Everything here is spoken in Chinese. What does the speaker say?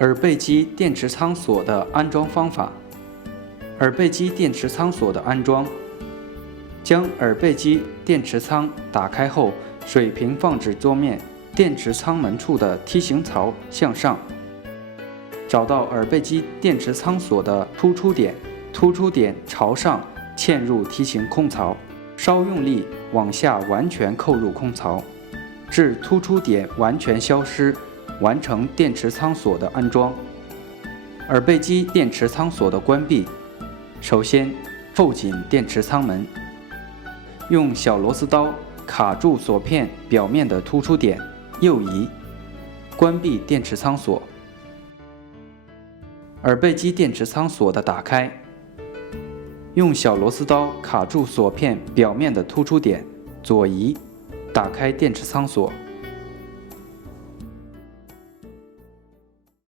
耳背机电池仓锁的安装方法。耳背机电池仓锁的安装：将耳背机电池仓打开后，水平放置桌面，电池仓门处的梯形槽向上，找到耳背机电池仓锁的突出点，突出点朝上嵌入梯形空槽，稍用力往下完全扣入空槽，至突出点完全消失，完成电池仓锁的安装。耳背机电池仓锁的关闭：首先，扣紧电池仓门，用小螺丝刀卡住锁片表面的突出点，右移，关闭电池仓锁。耳背机电池仓锁的打开：用小螺丝刀卡住锁片表面的突出点，左移，打开电池仓锁。